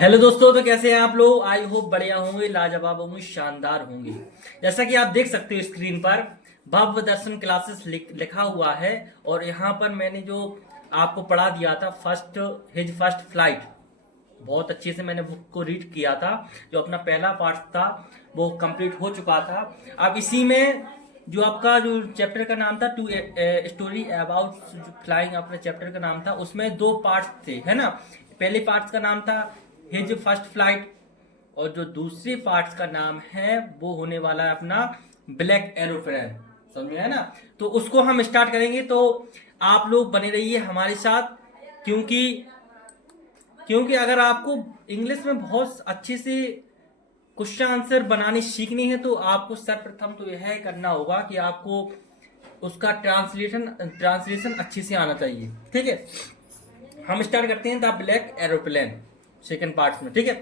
Hello दोस्तों, तो कैसे हैं आप लोग। आई होप बढ़िया होंगे, लाजवाब होंगे, शानदार होंगे। जैसा कि आप देख सकते हो स्क्रीन पर भव्य दर्शन क्लासेस लिखा हुआ है। और यहाँ पर मैंने जो आपको पढ़ा दिया था हिज फर्स्ट फ्लाइट, बहुत अच्छे से मैंने बुक को रीड किया था। जो अपना पहला पार्ट था वो कंप्लीट हो चुका था। अब इसी में जो आपका जो चैप्टर का नाम था टू स्टोरी अबाउट फ्लाइंग, अपने चैप्टर का नाम था, उसमें दो पार्ट्स थे, है ना। पहले पार्ट्स का नाम था हिज फर्स्ट फ्लाइट, और जो दूसरे पार्ट्स का नाम है वो होने वाला है अपना ब्लैक एरोप्लेन। समझ में है ना। तो उसको हम स्टार्ट करेंगे, तो आप लोग बने रहिए हमारे साथ। क्योंकि क्योंकि अगर आपको इंग्लिश में बहुत अच्छे से क्वेश्चन आंसर बनाने सीखने हैं तो आपको सर्वप्रथम तो यह करना होगा कि आपको उसका ट्रांसलेशन अच्छे से आना चाहिए। ठीक है, हम स्टार्ट करते हैं the black aeroplane second part में। ठीक है,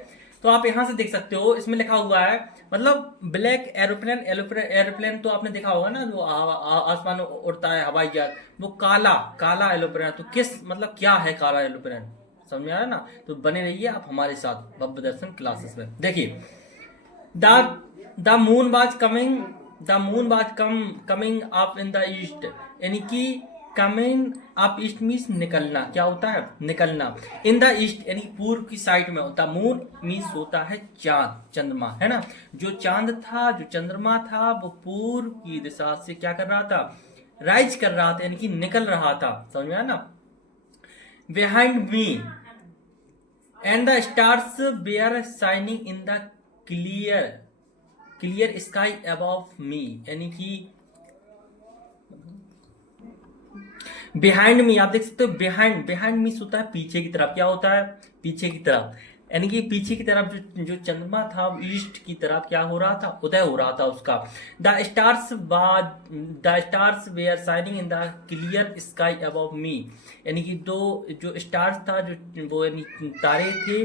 तो आप यहां से देख सकते हो, इसमें लिखा हुआ है, मतलब ब्लैक एरोप्लेन। एरोप्लेन तो आपने देखा होगा ना, जो आसमान में उड़ता है, हवाई जहाज। वो काला काला एरोप्लेन, तो किस मतलब क्या है काला एरोप्लेन, समझ में आया ना। तो बने रहिए आप हमारे साथ भव्य दर्शन क्लासेस में। देखिए, the the moon was coming up in the east, यानी कि कमिंग अप ईस्ट मीन्स निकलना। क्या होता है? निकलना। इन द ईस्ट यानी पूर्व की साइड में होता। मून मीन्स होता है चांद, चंद्रमा, है ना। जो चांद था, जो चंद्रमा था, वो पूर्व की दिशा से क्या कर रहा था? राइज कर रहा था, यानी कि निकल रहा था। समझ में आया ना। Behind me and the stars were shining in the clear clear sky above me, यानी कि बिहाइंड मी। आप देख सकते हो, बिहाइंड बिहाइंड मीन्स होता है पीछे की तरफ। क्या होता है? पीछे की तरफ, यानी कि पीछे की तरफ जो चंद्रमा था ईस्ट की तरफ क्या हो रहा था? उदय हो रहा था उसका। The stars were shining in the clear sky above me, यानी कि दो जो स्टार्स था, जो वो यानी तारे थे,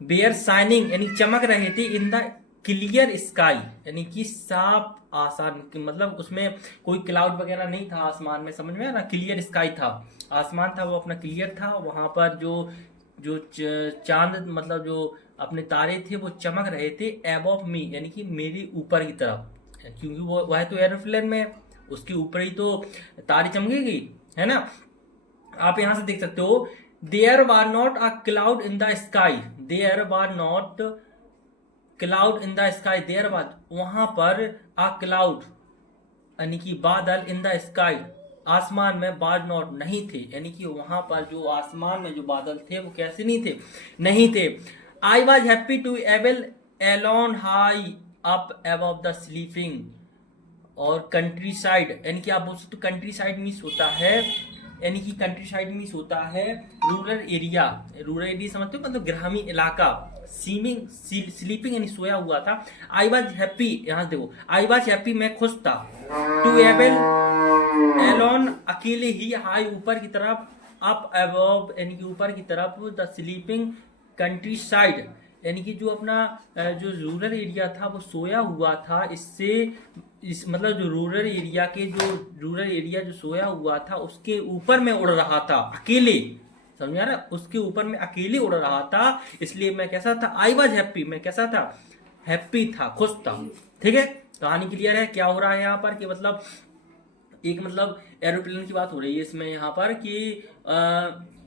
वेयर शाइनिंग यानी चमक रहे थे, इन द क्लियर स्काई यानी कि साफ आसमान, मतलब उसमें कोई क्लाउड वगैरह नहीं था आसमान में। समझ में आया ना। क्लियर स्काई था, आसमान था वो अपना क्लियर था। वहां पर जो जो चांद, मतलब जो अपने तारे थे वो चमक रहे थे एबव मी, यानी कि मेरे ऊपर की तरफ। क्योंकि वो वह तो एरोप्लेन में है, उसके ऊपर ही तो तारे चमकेगी, है ना। आप यहां से देख सकते हो, there were not a cloud in the sky, there were not cloud in the sky, there was वहां पर अ क्लाउड यानी कि बादल, इन द स्काई आसमान में, बाद नॉट नहीं थे, यानी कि वहां पर जो आसमान में जो बादल थे वो कैसे नहीं थे? नहीं थे। I was happy to able alone high up above the sleeping, और कंट्री साइड, यानी कि आप बोल सकते हो कंट्री साइड मीन्स होता है, यानी कि कंट्री साइड मीन्स होता है रूरल एरिया। रूरल एरिया समझते हो, मतलब ग्रामीण इलाका। स्लीपिंग यानी सोया हुआ था। आई वॉज हैप्पी, यहाँ से देखो, आई वॉज हैप्पी मैं खुश था, टू एबल एलोन अकेले ही, हाई ऊपर की तरफ, अप अबव यानी कि ऊपर की तरफ, द स्लीपिंग कंट्री साइड यानी कि जो अपना जो रूरल एरिया था वो सोया हुआ था। इससे इस मतलब जो रूरल एरिया जो सोया हुआ था उसके ऊपर में उड़ रहा था अकेले। समझा ना, उसके ऊपर में अकेले उड़ रहा था। इसलिए मैं कैसा था? आई वॉज हैप्पी, मैं कैसा था? हैप्पी था, खुश था। ठीक है, कहानी क्लियर है। क्या हो रहा है यहाँ पर कि मतलब एक मतलब एरोप्लेन की बात हो रही है इसमें यहाँ पर कि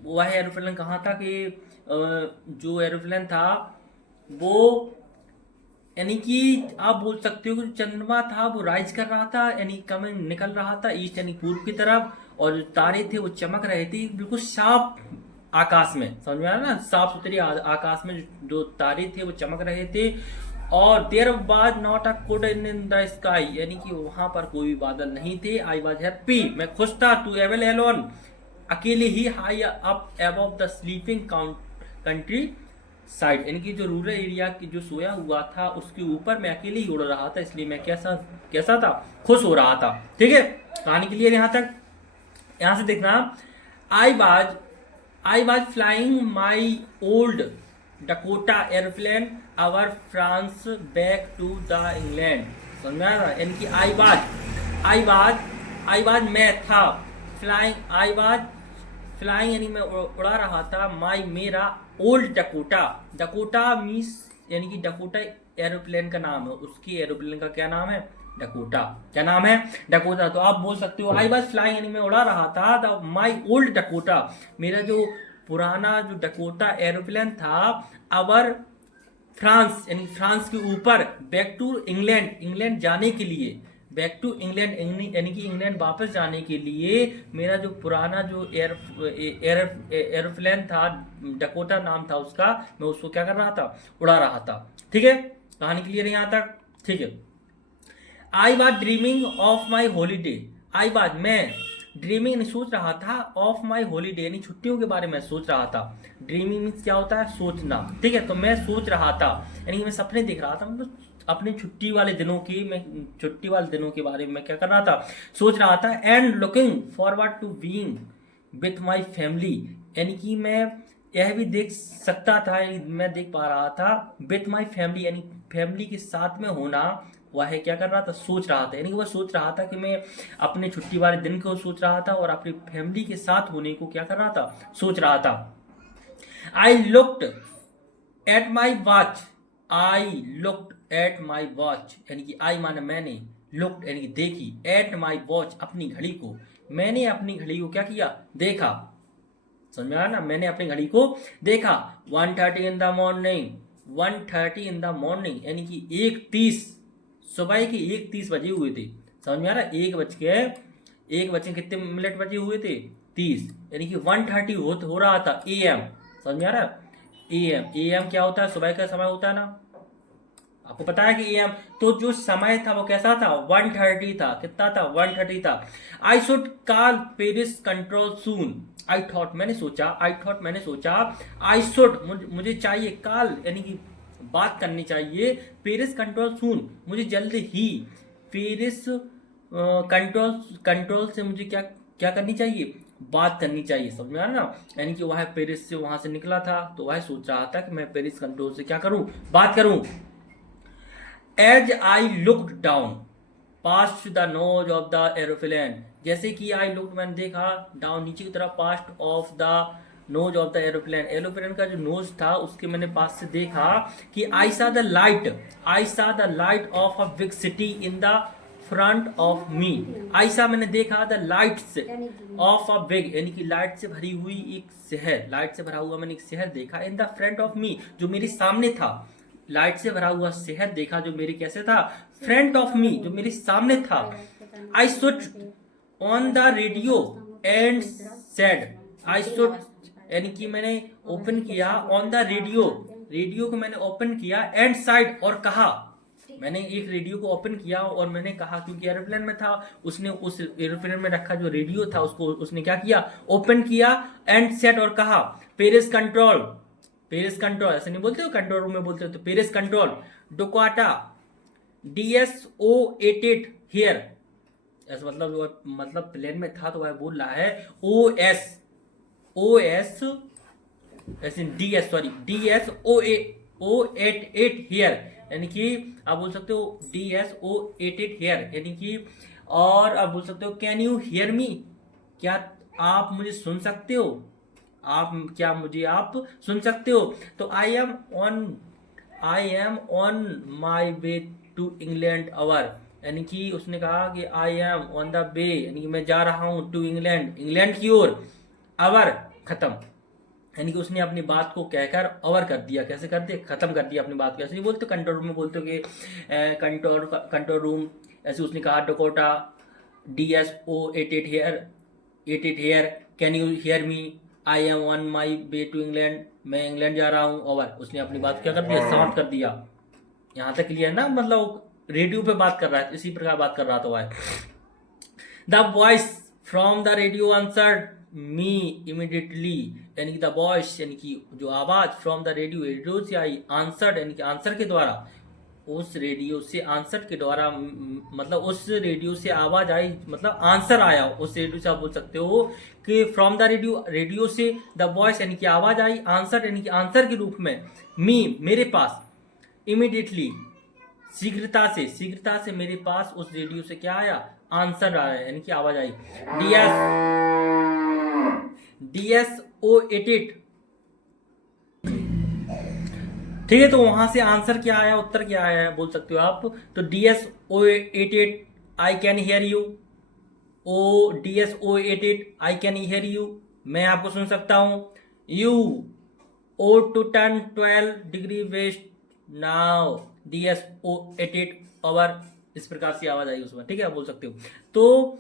वह एरोप्लेन कहाँ था कि जो एरोप्लेन था वो, यानी कि आप बोल सकते हो कि चंद्रमा था वो राइज कर रहा था, यानी कमिंग निकल रहा था ईस्ट यानी पूर्व की तरफ, और जो तारे थे वो चमक रहे थे बिल्कुल साफ आकाश में। समझ में आया ना, साफ सुथरी आकाश में जो तारे थे वो चमक रहे थे। और there was not a cloud in the sky, यानी कि वहां पर कोई भी बादल नहीं थे। आई वाज हैप्पी मैं खुश था, टू एबल एलोन अकेले ही, high up above the sleeping countryside, यानी कि जो रूरल एरिया की जो सोया हुआ था उसके ऊपर मैं अकेले ही उड़ रहा था। इसलिए मैं कैसा कैसा था? खुश हो रहा था। ठीक है, कहानी क्लियर यहां तक। यहां से देखना, I was I was flying my old Dakota airplane over France back to the England. समझ में आ रहा है, यानी कि आई वाज मैं था, फ्लाइंग आई वाज फ्लाइंग यानी मैं उड़ा रहा था माई मेरा ओल्ड डकोटा। डकोटा मीन्स यानी कि डकोटा एरोप्लेन का नाम है, उसकी एरोप्लेन का क्या नाम है? डकोटा। क्या नाम है? डकोटा। तो आप बोल सकते हो आई वाज फ्लाइंग यानी मैं उड़ा रहा था द माई ओल्ड डकोटा, मेरा जो पुराना जो डकोटा एरोप्लेन था, अवर फ्रांस यानी फ्रांस के ऊपर, बैक टू इंग्लैंड इंग्लैंड जाने के लिए, बैक टू इंग्लैंड यानी कि इंग्लैंड वापस जाने के लिए मेरा जो पुराना जो एरोप्लेन था, डकोटा नाम था उसका, मैं उसको क्या कर रहा था? उड़ा रहा था। ठीक है, कहानी क्लियर है यहाँ तक? ठीक है। I was dreaming of my holiday. I was मैं ड्रीमिंग सोच रहा था, ऑफ माई हॉलीडे यानी छुट्टियों के बारे में सोच रहा था। ड्रीमिंग मीन्स क्या होता है? सोचना। ठीक है, तो मैं सोच रहा था यानी मैं सपने देख रहा था, मतलब अपने छुट्टी वाले दिनों की, मैं छुट्टी वाले दिनों के बारे में क्या कर रहा था? सोच रहा था। And looking forward to being with my family, यानी कि मैं यह भी देख सकता था, मैं देख पा रहा था विथ माई फैमिली यानी फैमिली के साथ में होना, वह क्या कर रहा था? सोच रहा था। यानी कि वह सोच रहा था कि मैं अपने छुट्टी वाले दिन को सोच रहा था और अपनी फैमिली के साथ होने को क्या कर रहा था? सोच रहा था। I looked at my watch. I looked at my watch यानी कि आई माने मैंने, लुक्ड यानी कि देखी, एट माई वॉच अपनी घड़ी को, मैंने अपनी घड़ी को क्या किया? देखा। समझ में आया ना? मैंने अपनी घड़ी को देखा। 1:30 in the morning, 1:30 in the morning यानी कि 1:30 सुबह के 1:30 बजे हुए थे। समझ में आ रहा है? 1 बज के कितने मिनट बजे हुए थे? 30 यानी कि 1:30 हो रहा था AM। समझ में आ रहा है? AM क्या होता है? सुबह का समय होता है ना, आपको पता है कि AM। तो जो समय था वो कैसा था? 1:30 था। कितना था? 1:30 था। I should call Paris control soon. I thought मैंने सोचा, आई शुड मुझे चाहिए, कॉल यानी कि बात करनी चाहिए, पेरिस कंट्रोल सून मुझे जल्द ही, पेरिस कंट्रोल से मुझे क्या क्या करनी चाहिए? बात करनी चाहिए। समझ में आ रहा ना? यानी कि वह पेरिस से वहां से निकला था, तो वह सोच रहा था कि मैं पेरिस कंट्रोल से क्या करूं? बात करूं। As I looked down past the nose of the aeroplane, जैसे कि आई लुक्ड मैंने देखा, डाउन नीचे की तरफ, past of the nose of the aeroplane, aeroplane का जो नोज था उसके मैंने पास से देखा कि I saw the light of a big city in the front of me. I saw मैंने देखा the lights of a big यानी कि लाइट से भरी हुई एक शहर, लाइट से भरा हुआ मैंने एक शहर देखा, इन द फ्रंट ऑफ मी जो मेरे सामने था। लाइट से भरा हुआ शहर देखा जो मेरे कैसे था? फ्रंट ऑफ मी जो मेरे सामने था। I switched on the radio and said, I switched यानी कि मैंने ओपन किया, ऑन द रेडियो को मैंने ओपन किया, एंड साइड और कहा, मैंने एक रेडियो को ओपन किया और मैंने कहा, क्योंकि एरोप्लेन में था, उसने उस एरोप्लेन में रखा जो रेडियो था उसको उसने क्या किया? ओपन किया, एंड सेट और कहा, पेरिस कंट्रोल ऐसे नहीं बोलते हो, कंट्रोल रूम में बोलते हो, तो पेरिस कंट्रोल डोकाटा DSO88 हियर, ऐसा मतलब प्लेन में था तो वह बोल रहा है OS ऐसे DSO88 हियर, यानी कि आप बोल सकते हो DSO88 हियर, यानी कि, और आप बोल सकते हो कैन यू हियर मी, क्या आप मुझे सुन सकते हो? आप सुन सकते हो? तो I am on my way to England over, यानी कि उसने कहा कि I am on the way यानी कि मैं जा रहा हूं टू इंग्लैंड की ओर, अवर खत्म, यानी कि उसने अपनी बात को कहकर ओवर कर दिया। कैसे कर दिया? खत्म कर दिया अपनी बात को। ऐसे नहीं बोलते कंट्रोल रूम में, बोलते हो कि कंट्रोल रूम, ऐसे उसने कहा Dakota DSO88 here can you hear me, I am on my way to England, मैं इंग्लैंड जा रहा हूँ। ओवर, उसने अपनी बात क्या कर दिया? समाप्त कर दिया। यहाँ तक क्लियर ना? मतलब रेडियो पे बात कर रहा है, इसी प्रकार बात कर रहा था वह। The voice from the radio answered me immediately, यानी कि द वॉइस यानी कि जो आवाज फ्रॉम द रेडियो से आई, आंसर्ड यानी कि आंसर के द्वारा, उस रेडियो से आंसर के द्वारा, मतलब उस रेडियो से आवाज आई, मतलब आंसर आया उस रेडियो से। आप बोल सकते हो कि फ्रॉम द रेडियो से द वॉइस यानी कि आवाज आई, आंसर यानी कि आंसर के रूप में, मी मेरे पास, इमीडिएटली शीघ्रता से मेरे पास उस रेडियो से क्या आया? आंसर आया, यानी कि आवाज आई। DSO88। ठीक है, तो वहां से आंसर क्या आया, उत्तर क्या आया बोल सकते हो आप। तो DSO88 I can hear you. DSO88 I can hear you, मैं आपको सुन सकता हूं। You ought to turn 12 degree west now DSO88 over, इस प्रकार से आवाज आई उसमें। ठीक है, आप बोल सकते हो। तो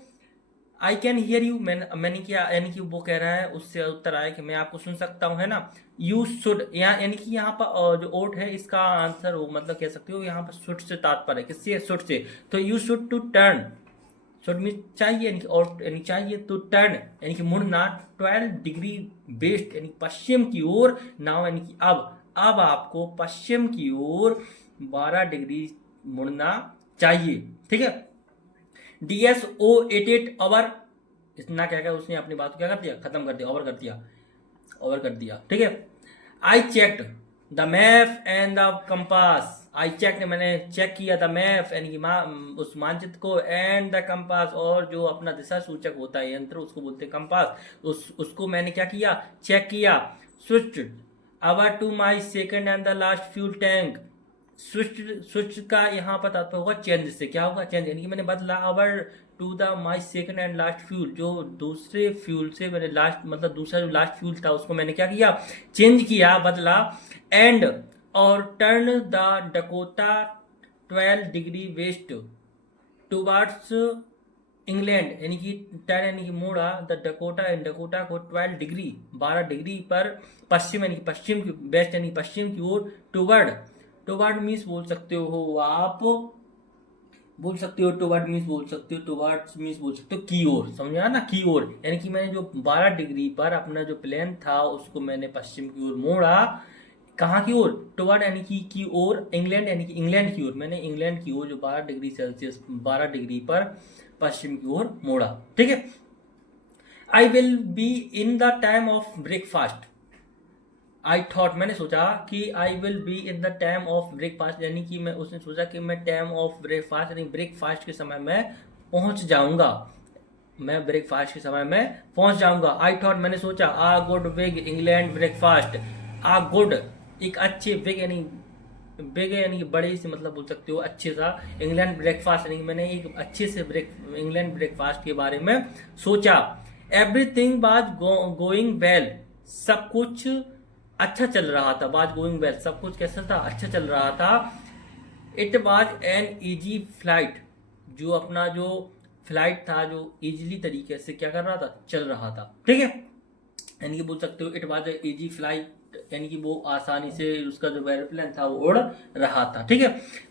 आई कैन हियर यू, मैंने किया, यानी कि वो कह रहा है, उससे उत्तर आया कि मैं आपको सुन सकता हूँ, है ना। यू शुड, यहाँ यानी कि यहाँ पर जो ओट है इसका आंसर हो, मतलब कह सकते हो यहाँ पर शुड से तात्पर्य है, किससे, शुड से। तो you should to turn, should mean चाहिए, यानी कि और यानी चाहिए, तो टर्न यानी कि मुड़ना 12 डिग्री वेस्ट यानी पश्चिम की ओर, नाउ यानी कि अब आपको पश्चिम की ओर 12 डिग्री मुड़ना चाहिए। ठीक है, DSO88 ओवर, इतना क्या क्या उसने अपनी बात को क्या कर दिया, खत्म कर दिया, ओवर कर दिया, ओवर कर दिया। ठीक है, I checked the map and the compass. I check, मैंने चेक किया, द मैप यानी कि उस मानचित्र को, एंड द कंपास, और जो अपना दिशा सूचक होता है यंत्र, उसको बोलते हैं कंपास, उसको मैंने क्या किया, चेक किया। Switch over to my second and the last fuel tank. Switch का यहाँ पर तात्पर्य होगा चेंज से, क्या होगा, चेंज यानी कि मैंने बदला over to the my second and last fuel, जो दूसरे फ्यूल से मैंने लास्ट, मतलब दूसरा जो लास्ट फ्यूल था उसको मैंने क्या किया, चेंज किया, बदला। एंड और turn the Dakota 12 degree waste towards England, यानी कि टर्न यानी कि मोड़ा, द डकोटा को 12 डिग्री पर पश्चिम यानी कि पश्चिम की, वेस्ट यानी पश्चिम की ओर, टुवर्ड मीन्स बोल सकते हो आप, बोल सकते हो टुवर्ड मीन्स बोल सकते हो, टुवर्ड्स मीन्स बोल सकते हो की ओर, समझा ना, की ओर, यानी कि मैंने जो 12 डिग्री पर अपना जो प्लेन था उसको मैंने पश्चिम की ओर मोड़ा, कहाँ की ओर, टुवर्ड यानी कि की ओर, इंग्लैंड यानी कि इंग्लैंड की ओर, मैंने इंग्लैंड की ओर जो 12 डिग्री सेल्सियस 12 डिग्री पर पश्चिम की ओर मोड़ा। ठीक है, I will be in the time of breakfast. I thought, मैंने सोचा कि I will be in the time of breakfast, यानी कि मैं, उसने सोचा कि मैं टाइम ऑफ ब्रेकफास्ट यानी ब्रेकफास्ट के समय में पहुंच जाऊंगा, मैं ब्रेकफास्ट के समय में पहुंच जाऊंगा। आई थॉट, मैंने सोचा, आ गुड बिग इंग्लैंड ब्रेकफास्ट। आ गुड, एक अच्छे, बिग यानी बिग यानी कि बड़े से, मतलब बोल सकते हो अच्छे सा, इंग्लैंड ब्रेकफास्ट यानी कि मैंने एक अच्छे से इंग्लैंड ब्रेकफास्ट के बारे में सोचा। एवरीथिंग वाज गोइंग वेल, सब कुछ अच्छा चल रहा था, वाज गोइंग वेल, सब कुछ कैसा था, अच्छा चल रहा था। It was an easy flight, जो अपना जो फ्लाइट था जो इजीली तरीके से क्या कर रहा था, चल रहा था। ठीक है, यानी कि बोल सकते हो it was a easy flight, यानी कि वो आसानी से उसका जो एरोप्लेन था वो उड़ रहा था। ठीक है,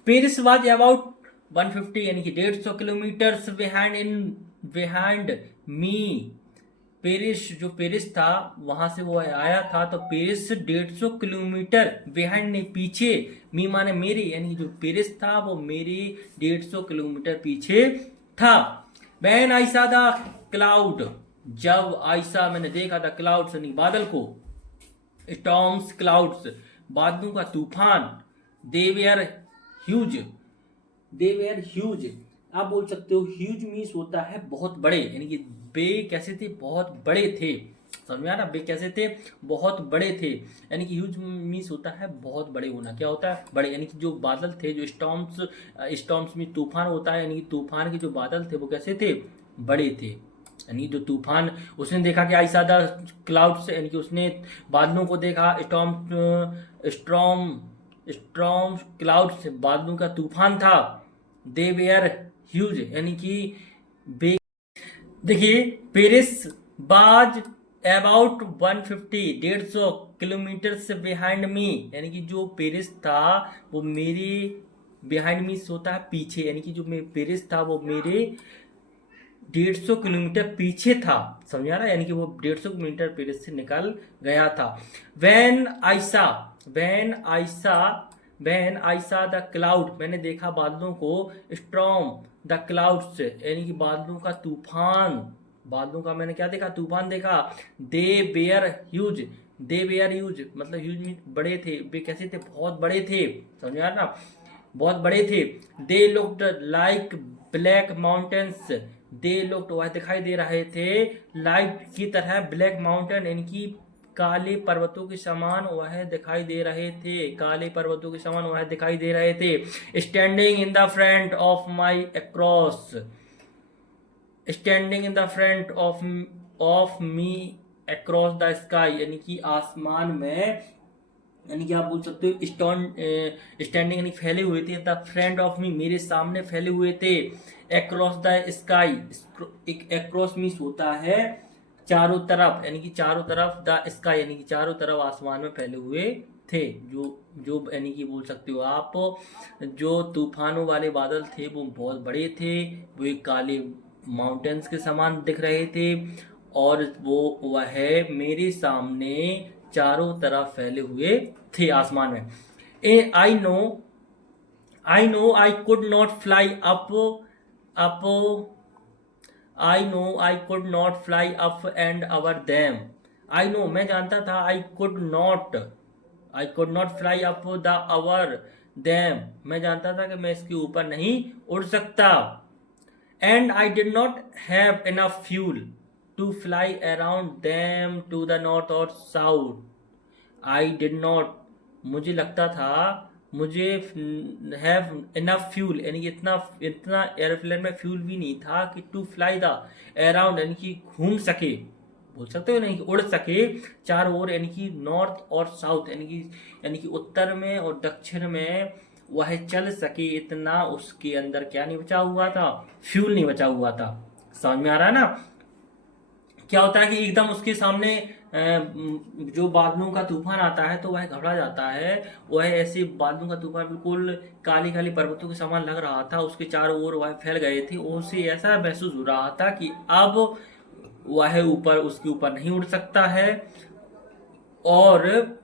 पेरिस वाज अबाउट 150 यानी कि 150 किलोमीटर बिहाइंड मी। पेरिस, जो पेरिस था वहां से वो आया था, तो पेरिस 150 किलोमीटर, बिहाइंड ने पीछे, मी माने मेरे, यानी जो पेरिस था वो मेरे 150 किलोमीटर पीछे था। When I saw the cloud, जब आयसा मैंने देखा था क्लाउड्स यानी बादल को, स्टॉर्म्स क्लाउड्स बादलों का तूफान, they were huge, they were huge, आप बोल सकते हो ह्यूज मीन्स होता है बहुत बड़े, यानी कि बे कैसे थे, बहुत बड़े थे, समझ में आ रहा, बे कैसे थे, बहुत बड़े थे, यानी कि ह्यूज मीन्स होता है बहुत बड़े होना, क्या होता है, बड़े, यानी कि जो बादल थे, जो स्टॉर्म्स में तूफान होता है, यानी कि तूफान के जो बादल थे वो कैसे थे, बड़े थे। यानी जो तूफान, उसने देखा कि आई सादा क्लाउड से, यानी कि उसने बादलों को देखा, स्ट्रॉम स्ट्रॉम क्लाउड से, बादलों का तूफान था। दे वेयर ह्यूज, यानी कि देखिए, पेरिस बाज अबाउट 150 किलोमीटर से बिहाइंड मी, यानी कि जो पेरिस था वो मेरे, बिहाइंड मी होता है पीछे, यानी कि जो पेरिस था वो मेरे 150 किलोमीटर पीछे था, समझा रहा, यानी कि वो 150 किलोमीटर पेरिस से निकल गया था। वैन आयसा द क्लाउड, मैंने देखा बादलों को, स्ट्रॉम द क्लाउड्स, यानी कि बादलों का तूफान, बादलों का मैंने क्या देखा, तूफान देखा। दे बेयर ह्यूज, मतलब ह्यूज बड़े थे, वे कैसे थे, बहुत बड़े थे, समझ आ रहा ना, बहुत बड़े थे। They looked like black mountains, they looked वह दिखाई दे रहे थे, लाइक की तरह, ब्लैक माउंटेन इनकी काले पर्वतों के समान वह दिखाई दे रहे थे, काले पर्वतों के समान वह दिखाई दे रहे थे। Standing in the front of my across, standing in the front of me across the sky, यानी कि आसमान में, यानी कि आप बोल सकते हो स्टैंडिंग यानी फैले हुए थे, द फ्रंट ऑफ मी मेरे सामने फैले हुए थे, अक्रॉस द स्काई, एक अक्रॉस मीन्स होता है चारों तरफ, यानी कि चारों तरफ, द स्काई यानी कि चारों तरफ आसमान में फैले हुए थे, जो यानी कि बोल सकते हो आप, जो तूफानों वाले बादल थे वो बहुत बड़े थे, वो एक काले माउंटेन्स के समान दिख रहे थे, और वह मेरे सामने चारों तरफ फैले हुए थे आसमान में। I know I could not fly up I know I could not fly up and our them, I know मैं जानता था, I could not fly up the our them, मैं जानता था कि मैं इसके ऊपर नहीं उड़ सकता, and I did not have enough fuel to fly around them to the north और साउथ, आई डिड नॉट मुझे लगता था, मुझे हैव इनफ फ्यूल यानी कि इतना एयरप्लेन में फ्यूल भी नहीं था कि टू फ्लाई द अराउंड यानी कि घूम सके, बोल सकते हो, नहीं कि उड़ सके चारों ओर, यानी कि नॉर्थ और साउथ, यानी कि उत्तर में और दक्षिण में वह चल सके, इतना उसके अंदर क्या नहीं बचा हुआ था, फ्यूल नहीं बचा हुआ था। समझ में आ रहा है ना? क्या होता है कि एकदम उसके सामने जो बादलों का तूफान आता है तो वह घबरा जाता है, वह ऐसे बादलों का तूफान बिल्कुल काली काली पर्वतों के समान लग रहा था, उसके चारों ओर वह फैल गए थे, उसे ऐसा महसूस हो रहा था कि अब वह उसके ऊपर नहीं उड़ सकता है, और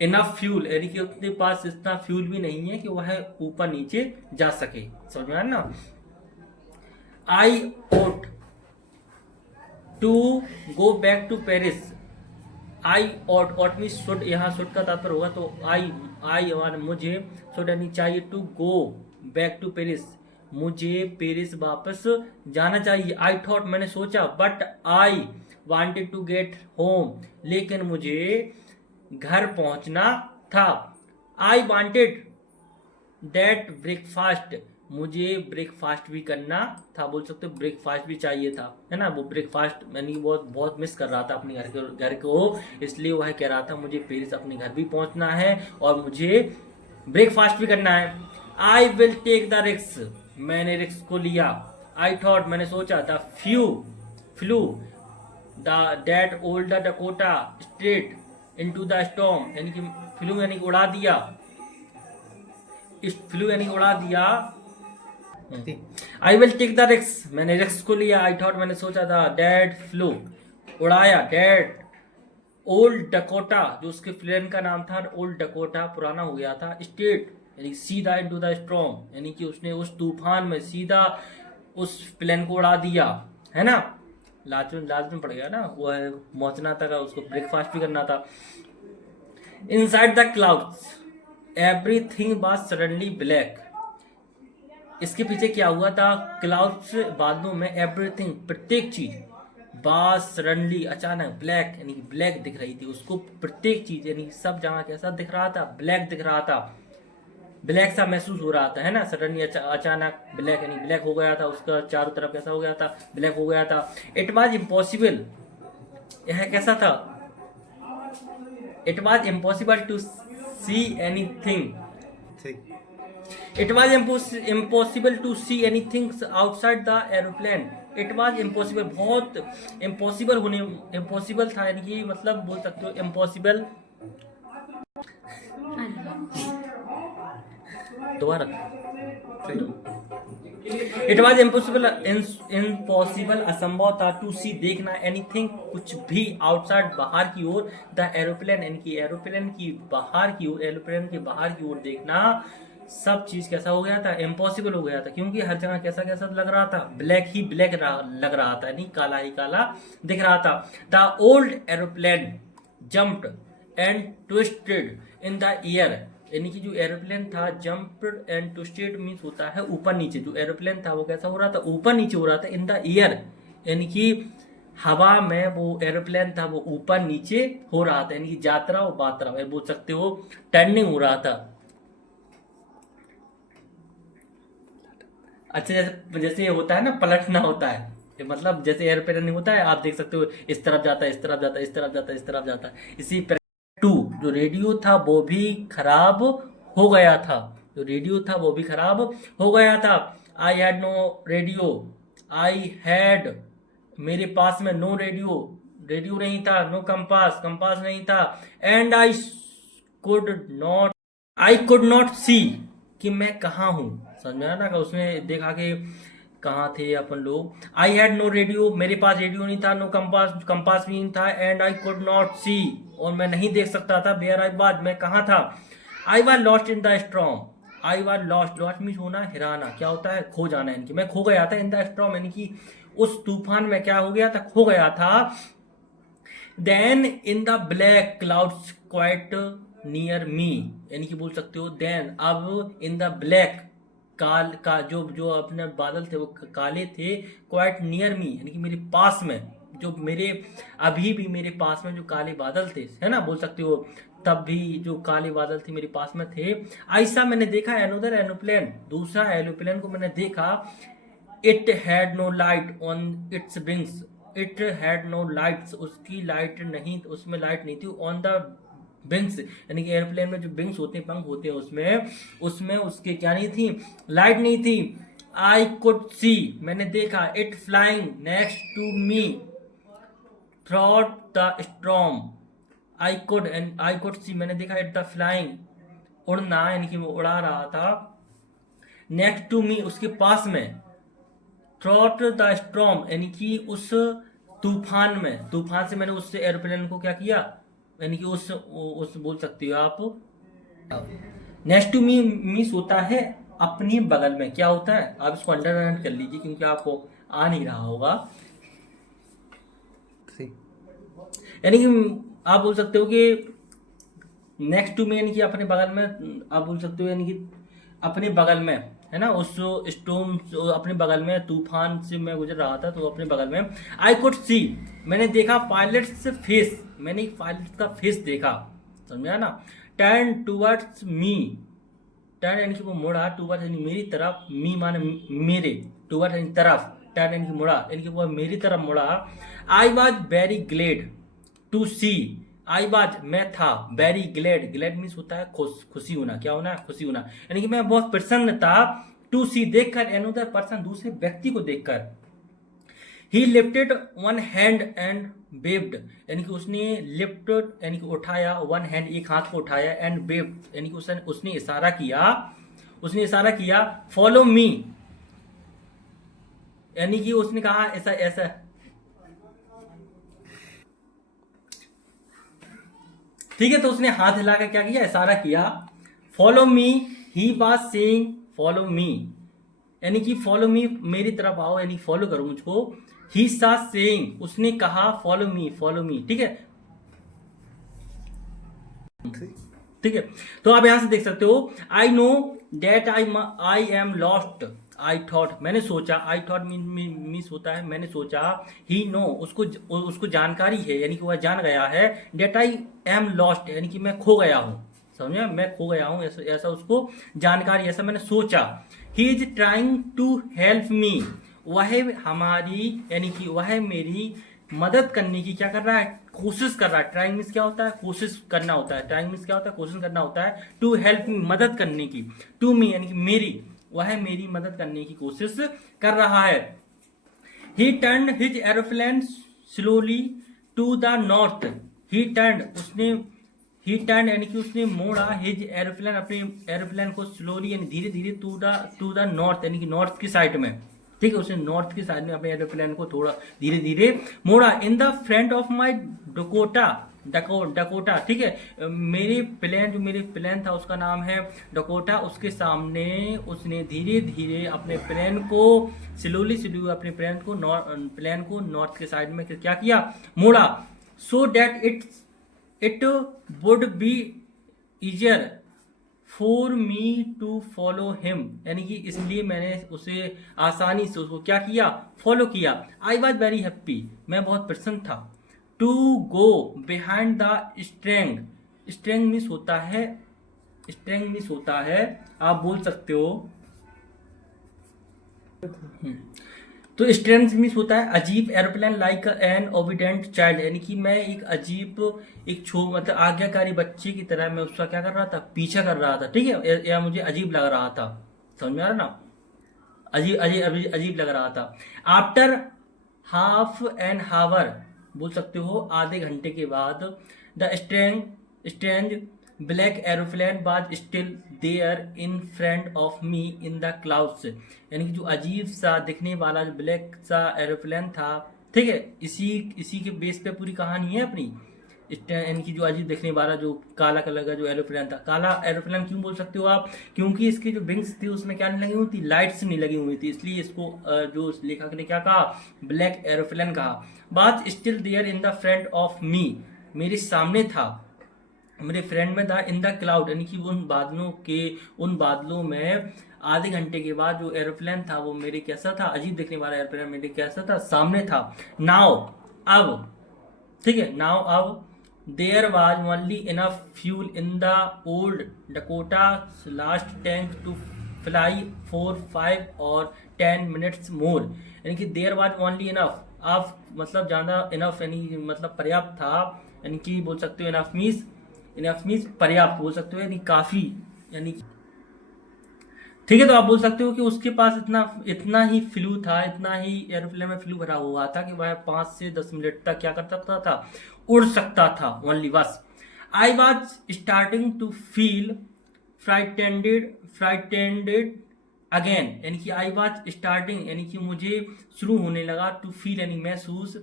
इनफ फ्यूल यानी कि उसके पास इतना फ्यूल भी नहीं है कि वह ऊपर नीचे जा सके। समझ में आया ना? I ought to go back to Paris, I ought mean should, यहाँ शुड का तात्पर्य होगा, तो आई मुझे, शुड यानी चाहिए, to go back to Paris मुझे पेरिस वापस जाना चाहिए, आई थॉट मैंने सोचा, but I wanted to get home लेकिन मुझे घर पहुंचना था, आई वांटेड दैट ब्रेकफास्ट मुझे ब्रेकफास्ट भी करना था, बोल सकते हो ब्रेकफास्ट भी चाहिए था, है ना, वो ब्रेकफास्ट यानी बहुत मिस कर रहा था अपने घर को, इसलिए वह कह रहा था मुझे पेरिस अपने घर भी पहुंचना है और मुझे ब्रेकफास्ट भी करना है। I will take the risk मैंने रिस्क को लिया, आई थॉट मैंने सोचा, the flew that old Dakota straight into the storm यानी कि फ्लू यानी उड़ा दिया, फ्लू यानी उड़ा दिया। I will take the risk मैंने रिस्क को लिया, आई थॉट मैंने सोचा था, डैड फ्लू उड़ाया, डैड ओल्ड डकोटा जो उसके प्लेन का नाम था, ओल्ड डकोटा पुराना हो गया था, स्टेट यानी सीधा इनटू द स्टॉर्म यानी कि उसने उस तूफान में सीधा उस प्लेन को उड़ा दिया, है ना, लाजमी पड़ गया ना, वो पहुंचना था, उसको ब्रेकफास्ट भी करना था। Inside the clouds everything was suddenly black, इसके पीछे क्या हुआ था, क्लाउड्स बादलों में, एवरीथिंग प्रत्येक चीज, वाज सडनली अचानक, ब्लैक यानी ब्लैक दिख रही थी उसको, प्रत्येक चीज यानी सब जगह कैसा दिख रहा था, ब्लैक दिख रहा था, ब्लैक सा महसूस हो रहा था, है ना, सडनली अचानक ब्लैक यानी ब्लैक हो गया था, उसका चारों तरफ कैसा हो गया था, ब्लैक हो गया था। इट वाज इम्पॉसिबल, यह कैसा था, it was impossible to see anything, it was impossible to see anything outside the aeroplane, it was impossible बहुत इम्पॉसिबल था, यानी कि मतलब बोल सकते हो इम्पॉसिबल, दोबारा, इट वॉज इम्पॉसिबल असंभव था, टू सी देखना, एनीथिंग कुछ भी, आउटसाइड बाहर की ओर, द एरोप्लेन यानी कि एरोप्लेन की बाहर की ओर, एरोप्लेन के बाहर की ओर देखना, सब चीज कैसा हो गया था, इम्पॉसिबल हो गया था, क्योंकि हर जगह कैसा कैसा लग रहा था, ब्लैक ही ब्लैक लग रहा था, यानी काला ही काला दिख रहा था। The old aeroplane jumped and twisted in the air, यानी कि जो एरोप्लेन था जंप्ड एंड ट्विस्टेड मीन्स होता है ऊपर नीचे। जो एरोप्लेन था वो कैसा हो रहा था, ऊपर नीचे हो रहा था इन द एयर, यानी कि हवा में वो एरोप्लेन था वो ऊपर नीचे हो रहा था, यानी कि यात्रा और बात्रा बोल सकते हो, टर्निंग हो रहा था। अच्छा, जैसे जैसे होता है ना पलटना होता है, मतलब जैसे एयरप्लेन नहीं होता है, आप देख सकते हो इस तरफ जाता है, इस तरफ जाता है, इस तरफ जाता है, इस तरफ जाता है। इसी प्रकार टू जो रेडियो था वो भी खराब हो गया था, जो रेडियो था वो भी खराब हो गया था। I had no radio, I had मेरे पास में नो रेडियो, रेडियो नहीं था, नो कंपास, कंपास नहीं था, and could not I could not see कि मैं कहाँ हूँ। समझ में आया ना, उसने देखा कि कहाँ थे अपन लोग। आई हैड नो रेडियो, मेरे पास रेडियो नहीं था, नो कंपास, कंपास भी नहीं था, एंड आई कुड नॉट सी और मैं नहीं देख सकता था, वेयर आई वाज मैं कहाँ था। I was lost in the storm, I was lost, lost means होना, हिराना, क्या होता है, खो जाना, यानी कि मैं खो गया था इन द स्ट्रॉम, यानी कि उस तूफान में क्या हो गया था, खो गया था। Then in the black clouds quite near me, यानी कि बोल सकते हो देन, अब इन द ब्लैक काल का जो जो अपने बादल थे वो काले थे, क्वाइट नियर मी यानी कि मेरे पास में, जो मेरे अभी भी मेरे पास में जो काले बादल थे, है ना, बोल सकते हो तब भी जो काले बादल थे मेरे पास में थे। ऐसा मैंने देखा एनोदर एरोप्लेन, दूसरा एरोप्लेन को मैंने देखा। It had no light on its wings, it had no lights, उसकी लाइट नहीं, उसमें लाइट नहीं थी, ऑन द विंग्स यानी कि एयरप्लेन में जो विंग्स होते हैं, पंख होते हैं, उसमें उसमें उसके क्या नहीं थी, लाइट नहीं थी। आई कुड सी मैंने देखा, it flying next to me through the storm, I could see मैंने देखा, इट द फ्लाइंग उड़ना यानी कि वो उड़ा रहा था, नेक्स्ट टू मी उसके पास में, थ्रॉट द स्टॉर्म यानी कि उस तूफान में, तूफान से मैंने उससे एयरप्लेन को क्या किया, यानी कि उस बोल सकते हो आप। नेक्स्ट टू मी मीस होता है अपनी बगल में, क्या होता है, आप इसको अंडरलाइन कर लीजिए क्योंकि आपको आ नहीं रहा होगा, यानी कि आप बोल सकते हो कि नेक्स्ट टू मी यानी कि अपने बगल में, आप बोल सकते हो यानी कि अपने बगल में, है ना, उस स्टोम अपने बगल में, तूफान से मैं गुजर रहा था तो अपने बगल में। आई कुड सी मैंने देखा, पायलट्स फेस, मैंने एक पायलट का फेस देखा, समझा ना। टर्न टूवर्ड्स मी, टर्न यानी कि वो मुड़ा, टूवर्ड्स यानी मेरी तरफ, मी माने मेरे, टूवर्ड्स यानी तरफ, टर्न यानी कि मुड़ा, यानी कि वो मेरी तरफ मुड़ा। I was very glad to see, I was मैं था, वेरी ग्लैड, ग्लैड मीन्स होता है खुशी होना, क्या होना, खुशी होना, यानी कि मैं बहुत प्रसन्न था, टू सी देखकर, अनदर पर्सन दूसरे व्यक्ति को देखकर। ही lifted one hand and waived, यानी कि उसने लिफ्टेड यानी कि उठाया, वन हैंड एक हाथ को उठाया, एंड वेव्ड यानी कि उसने इशारा किया, उसने इशारा किया, फॉलो मी यानी कि उसने कहा ऐसा ऐसा, ठीक है, तो उसने हाथ हिलाकर क्या किया, इशारा किया, follow me, he was saying follow me, यानी कि फॉलो मी मेरी तरफ आओ, यानी फॉलो करो मुझको। ही सा सेइंग उसने कहा, फॉलो मी, फॉलो मी, ठीक है, ठीक है। तो आप यहां से देख सकते हो, I know that I am lost, I thought मैंने सोचा, आई थॉट मीन्स होता है मैंने सोचा, ही नो उसको जानकारी है, यानी कि वह जान गया है, डेट आई एम लॉस्ट यानी कि मैं खो गया हूं, समझे, मैं खो गया हूं, ऐसा उसको जानकारी, ऐसा मैंने सोचा। He is trying to help me, वह हमारी यानी कि वह मेरी मदद करने की क्या कर रहा है, कोशिश कर रहा है। ट्राइंग मीन्स क्या होता है, कोशिश करना होता है, ट्राइंग मीन्स क्या होता है, कोशिश करना होता है। टू हेल्प मी मदद करने की, टू मी यानी कि मेरी, वह मेरी मदद करने की कोशिश कर रहा है। He turn his aeroplane slowly to the north, he turn उसने, ही टर्न यानी कि उसने मोड़ा, हिज एरोप्लेन अपने एरोप्लेन को स्लोली यानी धीरे धीरे, टू द नॉर्थ यानी कि नॉर्थ की साइड में, ठीक है, उसने नॉर्थ की साइड में अपने एरोप्लेन को थोड़ा धीरे धीरे मोड़ा। इन the front of my Dakota, Dakota, ठीक है, मेरे प्लेन जो मेरे प्लेन था उसका नाम है डकोटा, उसके सामने उसने धीरे धीरे अपने प्लेन को स्लोली स्लोली अपने प्लेन को नॉर्थ के साइड में क्या किया, मोड़ा, so that it would be easier for me to follow him, यानी कि इसलिए मैंने उसे आसानी से उसको क्या किया, फॉलो किया। आई वॉज वेरी हैप्पी, मैं बहुत प्रसन्न था। To go behind the strange, strange means होता है, स्ट्रेंग मीन्स होता है, आप बोल सकते हो। तो स्ट्रेंथ मीन्स होता है अजीब, aeroplane like an obedient child, यानी कि मैं एक अजीब, एक मतलब आज्ञाकारी बच्चे की तरह मैं उसका क्या कर रहा था, पीछा कर रहा था, ठीक है, या मुझे अजीब लग रहा था, समझ में आ रहा ना, अजीब अजीब अजीब अजीब लग रहा था। आफ्टर हाफ एन हावर, बोल सकते हो आधे घंटे के बाद, the strange black aeroplane was still there in front of me in the clouds, यानी कि जो अजीब सा दिखने वाला जो ब्लैक सा एरोप्लेन था, ठीक है, इसी इसी के बेस पे पूरी कहानी है अपनी। यानी कि जो अजीब दिखने वाला जो काला कलर का जो एरोप्लेन था, काला एरोप्लेन क्यों बोल सकते हो आप, क्योंकि इसकी जो विंग्स थी उसमें क्या नहीं लगी हुई थी, लाइट्स नहीं लगी हुई थी, इसलिए इसको जो लेखक ने क्या कहा, ब्लैक एरोप्लेन कहा। बात still there in the front of me, मेरे सामने था, मेरे फ्रेंड में था, इन द क्लाउड, यानी कि उन बादलों में आधे घंटे के बाद जो एरोप्लेन था वो मेरे कैसा था, अजीब दिखने वाला एरोप्लेन मेरे कैसा था, सामने था। नाउ अब, ठीक है, नाउ अब there was only enough fuel in the old Dakota last tank to fly for 5 और 10 मिनट्स मोर, यानी कि देयर वाज ओनली इनफ, आप मतलब ज्यादा, इनफ यानी मतलब पर्याप्त था, यानी कि बोल सकते हो इनफ मीन्स पर्याप्त बोल सकते हो, यानी काफी, यानी ठीक है। तो आप बोल सकते हो कि उसके पास इतना ही फ्लू था, इतना ही एरोप्लेन में फ्लू भरा हुआ था कि वह 5 से 10 मिनट तक क्या कर सकता था, उड़ सकता था, ओनली बस। I was starting to feel frightened again, यानी कि आई वॉज स्टार्टिंग, यानी कि मुझे शुरू होने लगा, टू फील यानी महसूस,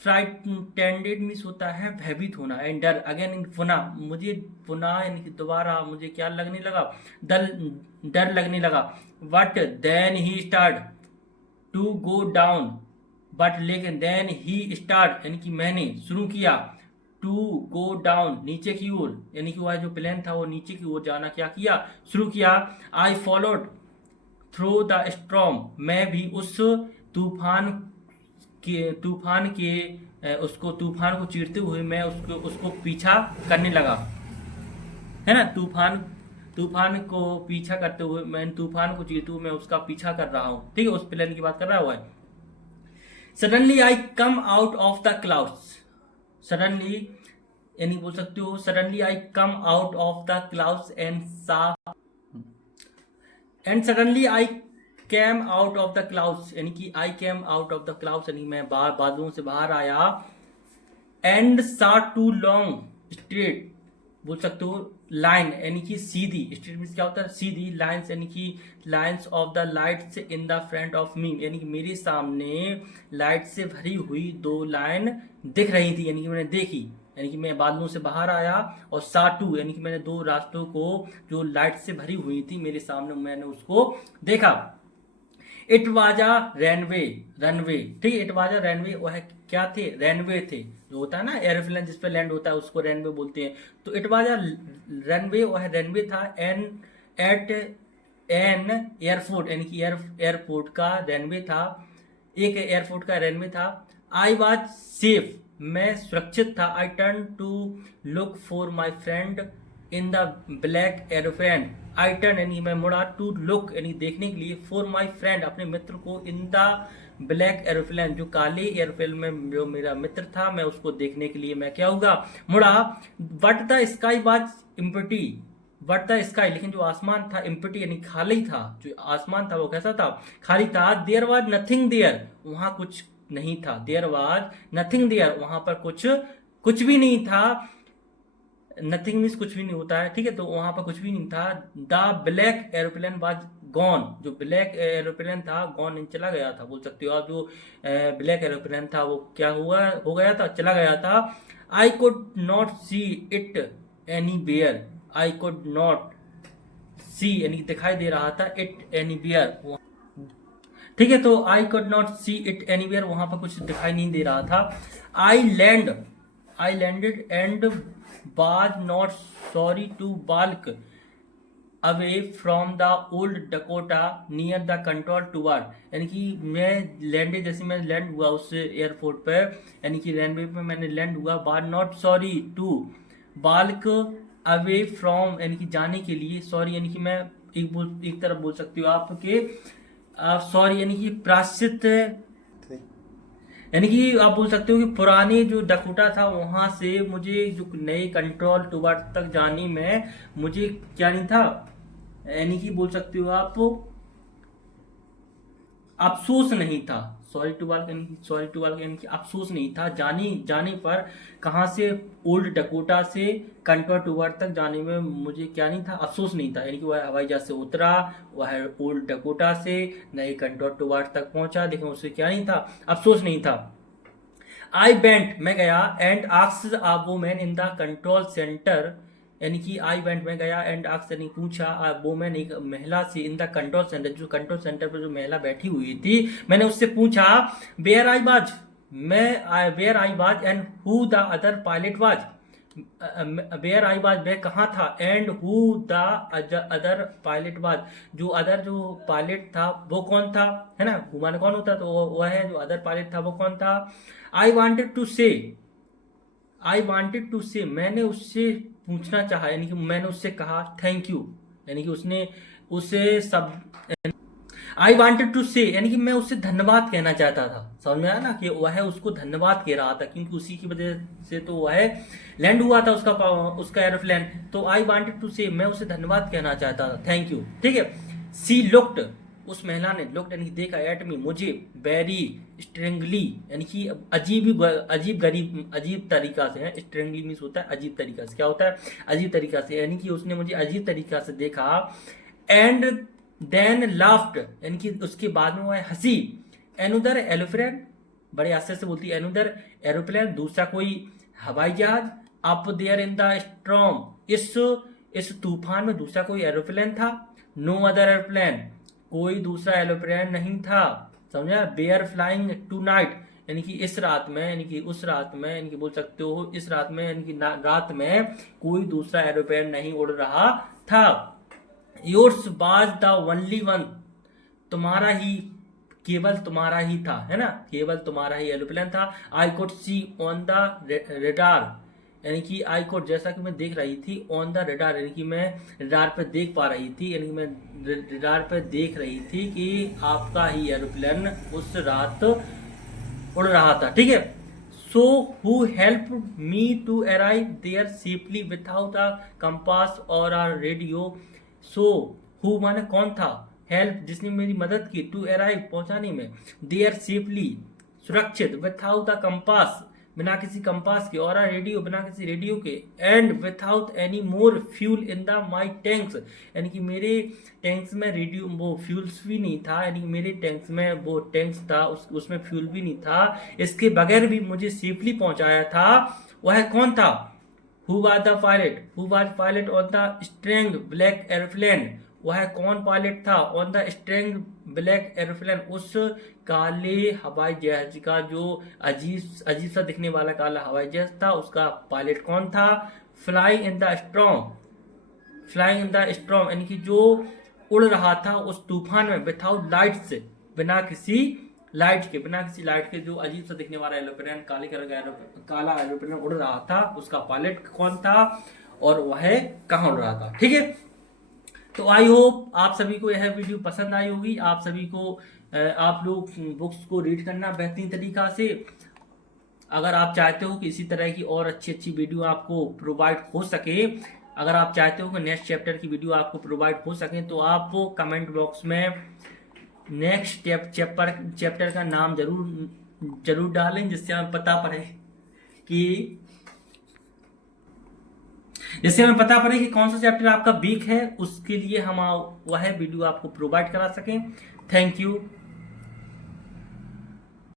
फ्राइटेंडेड मीन्स होता है भयभीत होना, एंड डर अगेन पुनः, मुझे पुनः यानी कि दोबारा मुझे क्या लगने लगा, डर लगने लगा। बट देन ही start to go down, but लेकिन देन ही स्टार्ट यानी कि मैंने शुरू किया, टू गो डाउन नीचे की ओर, यानी कि वह जो प्लेन था वो नीचे की ओर जाना क्या किया, शुरू किया। I followed through the storm, मैं भी उस तूफान तूफान को चीरते हुए मैं उसको पीछा करने लगा, है ना, तूफान को पीछा करते हुए, मैं तूफान को चीरते हुए मैं उसका पीछा कर रहा हूँ, ठीक है, उस प्लेन की बात कर रहा हुआ है। Suddenly I come out of the clouds, suddenly यानी बोल सकते हो suddenly I come out of the clouds and suddenly I came out of the clouds, यानी कि I came out of the clouds, यानी मैं बादलों से बाहर आया। एंड सा टू लॉन्ग स्ट्रेट, बोल सकते हो लाइन, यानी कि सीधी, स्ट्रेट मीन्स क्या होता है, सीधी, लाइन्स यानी कि lines of the lights in the front of मी, यानी कि मेरे सामने लाइट से भरी हुई 2 लाइन दिख रही थी, यानी कि मैंने देखी, यानी कि मैं बादलों से बाहर आया, और साटू यानी कि मैंने 2 रास्तों को जो लाइट से भरी हुई थी मेरे सामने, मैंने उसको देखा। इट वाज अ रनवे, ठीक है, इट वाज अ रनवे, वह क्या थे, रनवे थे, जो होता है ना एरोप्लेन जिस पे लैंड होता है उसको रनवे बोलते हैं। तो इट वाज अ रनवे, वह रनवे था, एट एन एयरपोर्ट, यानी कि एयरपोर्ट का रनवे था, एक एयरपोर्ट का रनवे था। आई वाज सेफ, मैं सुरक्षित था। I turn to look for my friend in the black aeroplane, I turn यानी मैं मुड़ा, टू लुक यानी देखने के लिए, फॉर माई फ्रेंड अपने मित्र को, इन द ब्लैक एरोप्लेन जो काले एरोप्लेन में जो मेरा मित्र था, मैं उसको देखने के लिए मैं क्या होगा, मुड़ा। But the sky was empty, but the sky लेकिन जो आसमान था, एम्प्टी यानी खाली था, जो आसमान था वो कैसा था, खाली था। देयर वाज नथिंग देयर, वहां कुछ नहीं था, देयर वाज नथिंग देयर, वहां पर कुछ भी नहीं था। नथिंग मीन्स कुछ भी नहीं होता है, ठीक है, तो वहां पर कुछ भी नहीं था। The black aeroplane was gone, जो ब्लैक एरोप्लेन था गॉन चला गया था, बोल सकते हो आप, जो ब्लैक एरोप्लेन था वो क्या हो गया था, चला गया था। I could not see it anywhere, I could not see यानी दिखाई दे रहा था, इट एनीवेयर, ठीक है, तो I could not see it anywhere, वहां पर कुछ दिखाई नहीं दे रहा था। I landed and was not sorry to बाल्क, away from the old Dakota near the control toward, यानी कि मैं लैंड, जैसे मैं लैंड हुआ उस एयरपोर्ट पर, यानी कि रनवे पे मैंने लैंड हुआ, बार नॉट सॉरी टू बाल्क अवे फ्रॉम, यानी कि जाने के लिए, सॉरी यानी कि मैं एक तरफ बोल सकती हूँ आपके सॉरी यानी कि प्राश्चित, यानी कि आप बोल सकते हो कि पुराने जो डकोटा था वहां से मुझे जो नए कंट्रोल टूवर्ड तक जाने में मुझे क्या नहीं था, यानी कि बोल सकते हो आप अफसोस नहीं था, सॉरी टू बाल यानी कि अफसोस नहीं था जाने पर, कहाँ से, ओल्ड डकोटा से कंट्रोल टूवर्ड तक जाने में मुझे क्या नहीं था, अफसोस नहीं था, यानी कि वह हवाई जहाज से उतरा, वह ओल्ड डकोटा से नए कंट्रोल टूवर्ड तक पहुंचा, लेकिन उसे क्या नहीं था, अफसोस नहीं था। आई वेंट, मैं गया, and asked a woman in the control centre, यानी कि आई वेंट, मैं गया, एंड आस्क्ड यानी पूछा, वुमन एक महिला से, इन द कंट्रोल सेंटर, जो कंट्रोल सेंटर पर जो महिला बैठी हुई थी, मैंने उससे पूछा where I was, where I was and who the other pilot was, where I was मैं कहाँ था, and who the other pilot was, जो अदर जो पायलट था वो कौन था, है ना, घुमाने कौन होता, तो वह है जो अदर पायलट था वो कौन था। आई वांटेड टू से मैंने उससे पूछना चाहा, यानी कि मैंने उससे कहा थैंक यू, यानी कि उसने उसे सब, आई वांटेड टू से यानी कि मैं उससे धन्यवाद कहना चाहता था, समझ में आया ना, कि वह उसको धन्यवाद कह रहा था, क्योंकि उसी की वजह से तो वह लैंड हुआ था उसका एरोप्लेन, तो आई वांटेड टू से मैं उसे धन्यवाद कहना चाहता था, थैंक यू, ठीक है। सी लुक्ड, उस महिला ने, लुक्ड यानी कि देखा, एट मी मुझे, वेरी स्ट्रेंगली यानी कि अजीब तरीका से है, स्ट्रेंगली मीन्स होता है अजीब तरीका से, क्या होता है, अजीब तरीका से, यानी कि उसने मुझे अजीब तरीका से देखा, एंड देन लाफ्ड यानी कि उसके बाद में वह हंसी, एनुदर एरोप्लेन, बड़े आस्ते से बोलती है, एनुदर एरोप्लेन, दूसरा कोई हवाई जहाज, up there in the storm, इस तूफान में दूसरा कोई एरोप्लेन था, नो अदर एरोप्लेन, कोई दूसरा एरोप्लेन नहीं था, समझा। बेयर फ्लाइंग टू नाइट, यानी कि इस रात में, यानी कि उस रात में, यानी कि बोल सकते हो इस रात में, यानी कि रात में कोई दूसरा एरोप्लेन नहीं उड़ रहा था। Yours was the only one, तुम्हारा ही, केवल तुम्हारा ही था, है ना, केवल तुम्हारा ही एरोप्लेन था। I could C on the radar, यानी कि आई कोड, जैसा कि मैं देख रही थी, ऑन द रेडार यानी कि मैं रेडार पर देख पा रही थी, यानी कि मैं रेडार पर देख रही थी कि आपका ही एरोप्लेन उस रात उड़ रहा था, ठीक है। So who help me to arrive there safely without a compass or a radio, so who माने कौन था, हेल्प जिसने मेरी मदद की, टू अराइव पहुंचाने में, देयर सेफली सुरक्षित, विदाउट अ कंपास बिना किसी कंपास के, और रेडियो बिना किसी रेडियो के, and without any more fuel in the my tanks, यानी कि मेरे टैंक्स में रेडियो वो फ्यूल्स भी नहीं था, यानी कि मेरे टैंक्स में वो टैंक्स था उसमें फ्यूल भी नहीं था, इसके बगैर भी मुझे सेफली पहुंचाया था। वह कौन था, who was pilot on the string black aeroplane, वह कौन पायलट था, on the string black aeroplane, उस काले हवाई जहाज का, जो अजीब सा दिखने वाला काला हवाई जहाज था, उसका पायलट कौन था। फ्लाइंग इन द स्टॉर्म यानी कि जो उड़ रहा था उस तूफान में, विदाउट लाइट्स, बिना किसी लाइट के जो अजीब सा दिखने वाला एरोप्लेन, काले कलर का काला एरोप्लेन उड़ रहा था, उसका पायलट कौन था और वह कहाँ उड़ रहा था, ठीक है। तो आई होप आप सभी को यह वीडियो पसंद आई होगी, आप सभी को आप लोग बुक्स को रीड करना बेहतरीन तरीका से। अगर आप चाहते हो कि इसी तरह की और अच्छी वीडियो आपको प्रोवाइड हो सके, अगर आप चाहते हो कि नेक्स्ट चैप्टर की वीडियो आपको प्रोवाइड हो सके, तो आप कमेंट बॉक्स में नेक्स्ट चैप्टर का नाम जरूर डालें, जिससे हमें पता पड़े कि कौन सा चैप्टर आपका वीक है, उसके लिए हम वह वीडियो आपको प्रोवाइड करा सकें। Thank you.